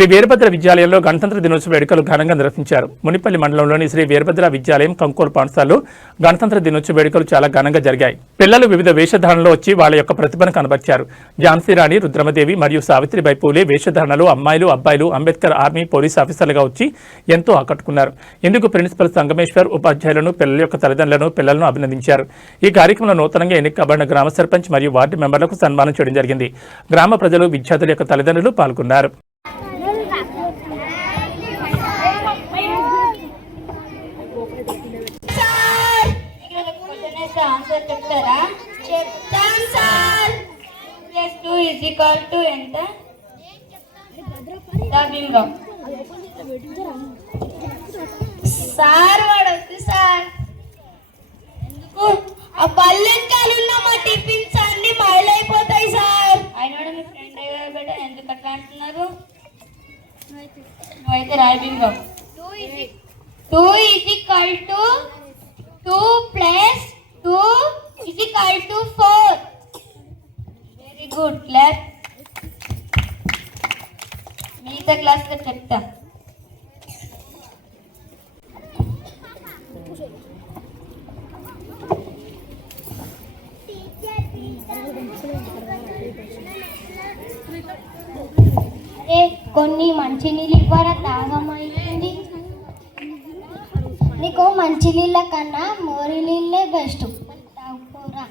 శ్రీ వీరభద్ర విద్యాలయంలో గణతంత్ర దినోత్సవ వేడుకలు ఘనంగా నిర్వహించారు. మునిపల్లి మండలంలోని శ్రీ వీరభద్ర విద్యాలయం కంకోల్ పాఠశాలలో గణతంత్ర దినోత్సవ వేడుకలు చాలా ఘనంగా జరిగాయి. పిల్లలు వివిధ వేషధారణలో వచ్చి వాళ్ళ యొక్క ప్రతిభను కనబర్చారు. ఝాన్సీ రాణి రుద్రమదేవి మరియు సావిత్రిబాయి పూలే వేషధారణలో అమ్మాయిలు అబ్బాయిలు అంబేద్కర్ ఆర్మీ పోలీస్ ఆఫీసర్లుగా వచ్చి ఎంతో ఆకట్టుకున్నారు. ఇందుకు ప్రిన్సిపల్ సంగమేశ్వర్ ఉపాధ్యాయులను పిల్లల యొక్క తల్లిదండ్రులను పిల్లలను అభినందించారు. ఈ కార్యక్రమంలో నూతనంగా ఎన్నికబడిన గ్రామ సర్పంచ్ మరియు వార్డు మెంబర్లకు సన్మానం చేయడం జరిగింది. గ్రామ ప్రజలు విద్యార్థుల యొక్క తల్లిదండ్రులు పాల్గొన్నారు. చెప్తారా? చెప్తాం sir. Plus two is equal to ఎంత? సార్ వాడు వద్దు సార్. ఎందుకు? ఆ పల్లెకాలు ఉన్న మా టిఫిన్స్ అన్ని మైలైపోతాయి సార్. ఆయన కూడా మీ ఫ్రెండ్ అయ్యా బేట ఎందుకు అట్లా అంటున్నారు? నువ్వైతే రాయి two is equal to two plus two is equal to four very good class మిగతా క్లాస్లో చెప్తా. అరే కొన్ని మంచినీళ్ళు ఇవ్వరా? తాగమైంది నీకు మంచినీళ్ళ కన్నా మోరి నీళ్ళే బెస్ట్ తాగుకోరా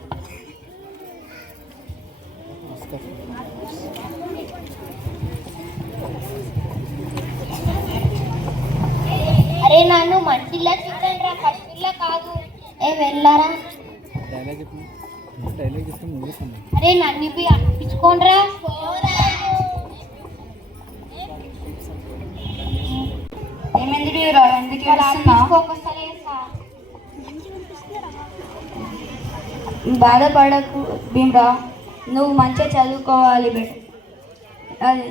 అరే నన్ను మంచిలా చూడండి రా కాదు. ఏ వెళ్ళారా? అరే నన్ను ఇవి అనిపించుకోండిరా. బాధపడకు భీమ్రా నువ్వు మంచిగా చదువుకోవాలి బిడ్డ.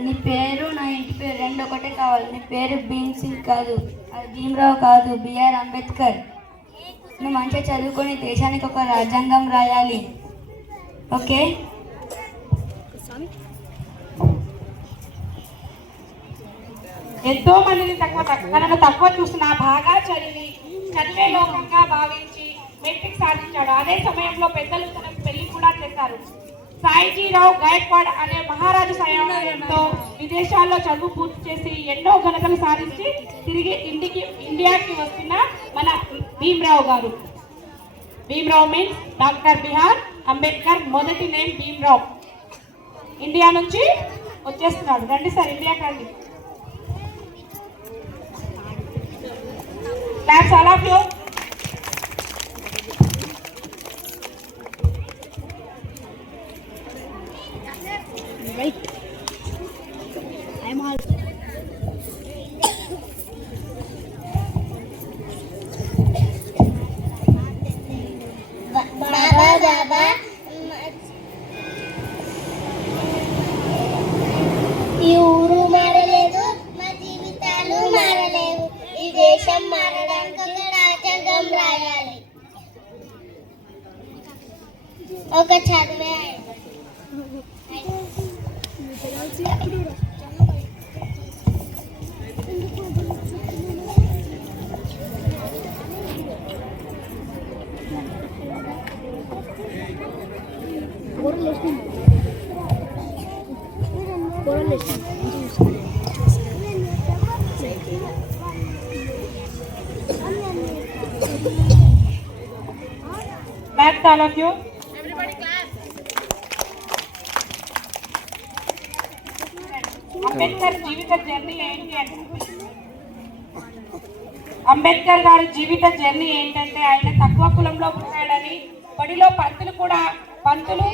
నీ పేరు నా ఇంటి పేరు రెండు ఒకటే కావాలి. నీ పేరు భీమ్ సింగ్ కాదు. అది భీమ్రావు కాదు బిఆర్ అంబేద్కర్. నువ్వు మంచిగా చదువుకొని దేశానికి ఒక రాజ్యాంగం రాయాలి. ఓకే? ఎంతో మందిని తక్కువ తక్కువ తనను తక్కువ చూసిన బాగా చదివి చదివే లోకంగా భావించి మెట్రిక్ సాధించాడు. అదే సమయంలో పెద్దలు తనకు పెళ్ళి కూడా చేశారు. సాయిజీరావు గాయక్వాడ్ అనే మహారాజు సహాయంతో విదేశాల్లో చదువు పూర్తి చేసి ఎన్నో ఘనతలు సాధించి తిరిగి ఇంటికి ఇండియాకి వస్తున్న మన భీమ్రావు గారు. Bhimrao means doctor B R Ambedkar మొదటి నేమ్ భీమ్రావు. ఇండియా నుంచి వచ్చేస్తున్నాడు. రండి సార్ ఇండియాకి రండి. Claps all of you. బాబా బాబా ఈ ఊరు మారలేదు మా జీవితాలు మారలేవు. ఈ దేశం మారడానికి ఒక రాజ్యాంగం రాయాలి. ఒక చదివే Claps all of you. Ambedkar Jeevitha journey ఏంటి అంటే అంబేద్కర్ గారి జీవిత జర్నీ ఏంటంటే ఆయన తక్కువ కులంలో పుట్టాడని బడిలో పంతులు కూడా పంతులు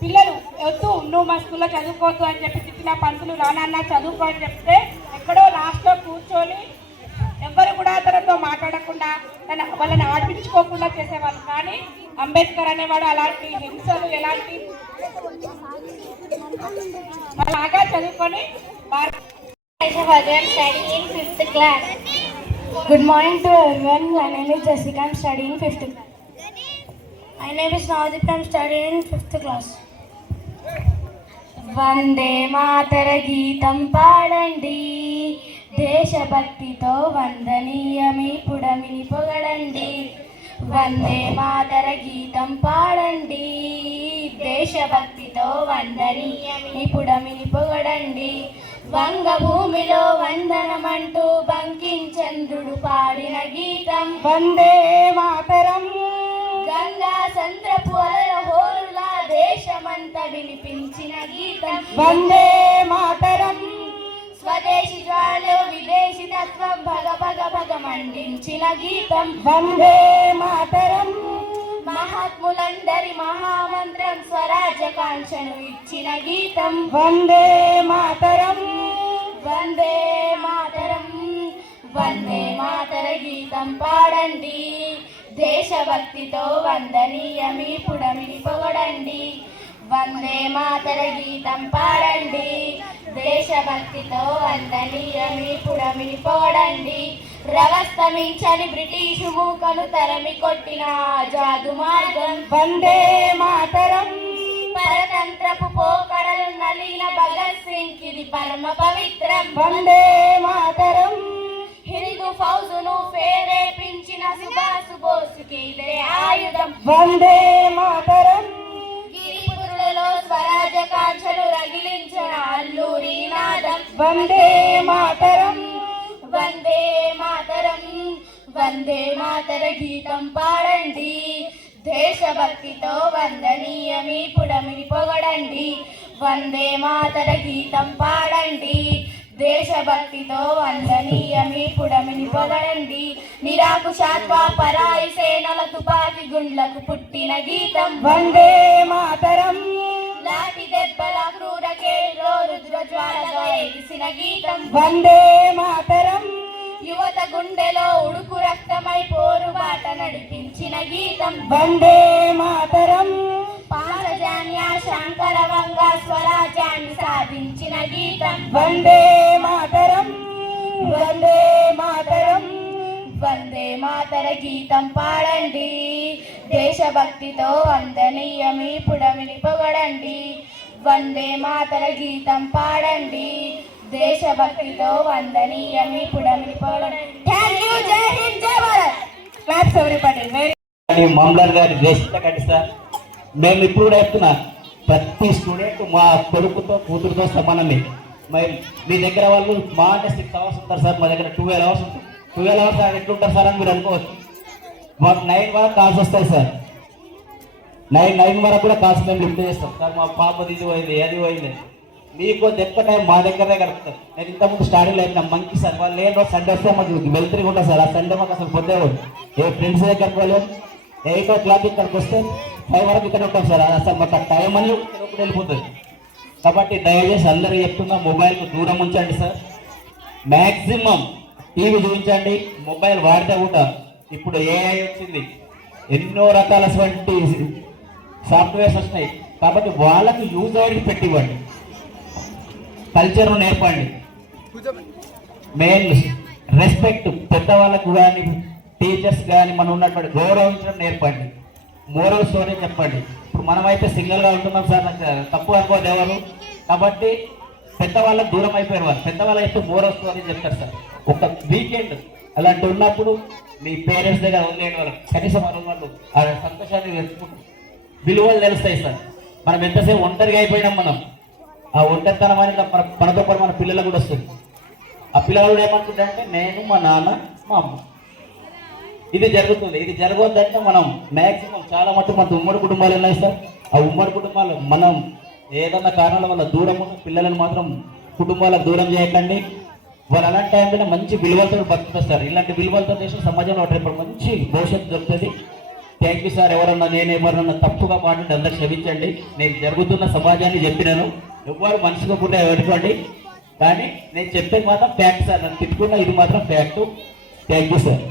పిల్లలు వద్దు నువ్వు మా స్కూల్లో చదువుకోవద్దు అని చెప్పి తిట్టిన పంతులు రానన్న చదువుకో అని చెప్తే ఎక్కడో లాస్ట్లో కూర్చొని కూడా తనతో మాట్లాడకుండా తన వాళ్ళని ఆడిపించుకోకుండా చేసేవాళ్ళు. కానీ అంబేద్కర్ అనేవాడు అలాంటి హింసలు ఎలాంటి బాగా చదువుకొని fifth class good morning to every one I just I'm study fifth class I names Navdeep I'm study fifth class వందే మాతర గీతం పాడండి దేశభక్తితో వందనీయమి పుడమిని పొగడండి. వందే మాతర గీతం పాడండి. దేశభక్తితో వందనీయమి పుడమిని పొగడండి. వంగభూమిలో వందనమంటూ బంకించంద్రుడు పాడిన గీతం. వందే మాతరం. గంగా సంద్రపు అలల హోరులా దేశమంతా వినిపించిన గీతం. వందే మాతరం. స్వదేశీ జ్వాలు విదేశీ తత్వం భగ భగ భగ మండించిన గీతం. వందే మాతరం. మహాత్ములందరి మహామంత్రం స్వరాజ్య కాంక్షను ఇచ్చిన గీతం. వందే మాతరం. వందే మాతరం. వందే మాతర గీతం పాడండి. దేశభక్తితో వందనీయమి పుడమిని పొగడండి. వందే మాతర గీతం పాడండి. దేశభక్తితో వందనీయమి పుడమిని పొగడండి రవస్తమించని బ్రిటిషు మూకను తరమి కొట్టిన ఆజాదు మార్గం. వందే మాతరం. పరతంత్రపు పోకడలు నలిన భగత్ సింగ్ ఇది పరమ పవిత్రం. వందే మాతరం. హిందూ ఫౌజును ప్రేరేపించిన సుభాష్ బోసుకి ఇదే ఆయుధం. వందే మాతరం. గిరిపురులలో స్వరాజ్య కాంక్షలు రగిలించిన అల్లూరి నాదం వందే మాతరం. వందే మాతరం. వందే మాతర గీతం పాడండి. దేశభక్తితో వందనీయమి పుడమిని పొగడండి. వందే మాతర గీతం పాడండి. దేశభక్తితో వందనీయమి పుడమిని పొగడండి. నిరాకుశాత్వ పరాయి సేనల తుపాకి గుండ్లకు పుట్టిన గీతం. వందే మాతరం. లాటి దెబ్బల క్రూర కేలో రుద్ర జ్వాలగా ఎగిసిన గీతం. వందే మాతరం. యువత గుండెలో ఉడుకు రక్తమై పోరుబాట నడిపించిన గీతం. వందే మాతరం. పారజాన్య శంకరవంగ స్వరాజ్యాన్ని సాధించిన గీతం. వందే మాతరం. వందే మాతరం. వందే మాతర గీతం పాడండి. దేశభక్తితో వందనీయ మీ పుడమిని పొగడండి వందే మాతర గీతం పాడండి. దేశభక్తితో వందనీయ మీ పుడమిని పొగడండి థ్యాంక్ యూ జై హింద్ జై భారత్. క్లాప్స్ ఎవరిబడి వెరీ కానీ గారి దేశంలో కండి సార్? మేము ఇప్పుడు కూడా చెప్తున్నా ప్రతి స్టూడెంట్ మా కొడుకుతో కూతురుతో సమానమే. మరి మీ దగ్గర వాళ్ళు మా అంటే సిక్స్ అవర్స్ ఉంటారు సార్ మా దగ్గర ట్వెల్వ్ అవర్స్ ఉంటుంది ట్వెల్వ్ అవర్స్ ఎట్లుంటారు సార్ అని మీరు అనుకోవచ్చు. మాకు నైన్ వరకు కాల్స్ వస్తాయి సార్. నైన్ నైన్ వరకు కూడా కాల్స్ మేము లిఫ్ట్ చేస్తాం. సార్ మా పాప ఇది పోయింది అది పోయింది. మీకు ఎక్కువ టైం మా దగ్గరనే గడుపుతారు. నేను ఇంతకుముందు స్టార్టింగ్ అయిన మంకి సార్. వాళ్ళు లేని రోజు సండే వస్తే మాకు వెళ్తూ ఉంటారు సార్. ఆ సండే మాకు అసలు పొద్దే ఏ ఫ్రెండ్స్ దగ్గరకు వెళ్ళాం. ఎయిట్ ఓ క్లాక్ ఇక్కడికి వస్తే ఫైవ్ వరకు ఇక్కడ ఉంటాం సార్. అసలు మాకు టైం అని లోపల వెళ్ళిపోతుంది. కాబట్టి దయచేసి అందరూ చెప్తున్నా మొబైల్కు దూరం ఉంచండి సార్. మ్యాక్సిమం టీవీ చూపించండి మొబైల్ వాడితే కూడా ఇప్పుడు ఏఐ వచ్చింది. ఎన్నో రకాలటువంటి సాఫ్ట్వేర్స్ వస్తున్నాయి. కాబట్టి వాళ్ళకి యూజ్ అయ్యేది పెట్టివ్వండి కల్చర్ను నేర్పండి. మెయిన్ రెస్పెక్ట్ పెద్దవాళ్ళకు కానీ టీచర్స్ కానీ మనం ఉన్నటువంటి గౌరవించడం నేర్పండి. మోరల్ స్టోరీ చెప్పండి. ఇప్పుడు మనమైతే సింగిల్గా ఉంటున్నాం సార్ నాకు తప్పు అనుకోదు ఎవరు. కాబట్టి పెద్దవాళ్ళకి దూరం అయిపోయారు వాళ్ళు. పెద్దవాళ్ళు అయితే మోరల్ స్టోరీ చెప్తారు సార్. ఒక వీకెండ్ అలాంటి ఉన్నప్పుడు మీ పేరెంట్స్ దగ్గర ఉండేటి వాళ్ళు కనీసం ఆ వాళ్ళు ఆ సంతోషాన్ని తెలుసుకుంటారు విలువలు తెలుస్తాయి సార్. మనం ఎంతసేపు ఒంటరిగా అయిపోయినాం మనం. ఆ ఒంటరితనం అనేది మన మనతో పాటు మన పిల్లలకు కూడా వస్తుంది ఆ పిల్లలు అంటే నేను మా నాన్న మా అమ్మ. ఇది జరుగుతుంది. ఇది జరగొద్దంటే మనం మ్యాక్సిమం చాలా మటుకు మన ఉమ్మడి కుటుంబాలు ఉన్నాయి సార్. ఆ ఉమ్మడి కుటుంబాలు మనం ఏదన్నా కారణాల వల్ల దూరం పిల్లలను మాత్రం కుటుంబాలకు దూరం చేయకండి. వాళ్ళు అలాంటి టైంలో మంచి విలువలతో బతుకుతారు. సార్ ఇలాంటి విలువలతో చేసిన సమాజంలో రేపు మంచి భవిష్యత్తు దొరుకుతుంది. థ్యాంక్ యూ సార్ ఎవరన్నా నేను ఎవరన్నా తప్పుగా మాట్లాడి అందరు క్షమించండి. నేను జరుగుతున్న సమాజాన్ని చెప్పినాను. ఎవ్వరు మనసుగా కూడా పెట్టుకోండి. కానీ నేను చెప్పేది మాత్రం ఫ్యాక్ట్ సార్ నన్ను తిట్టుకున్న ఇది మాత్రం ఫ్యాక్ట్ థ్యాంక్ యూ సార్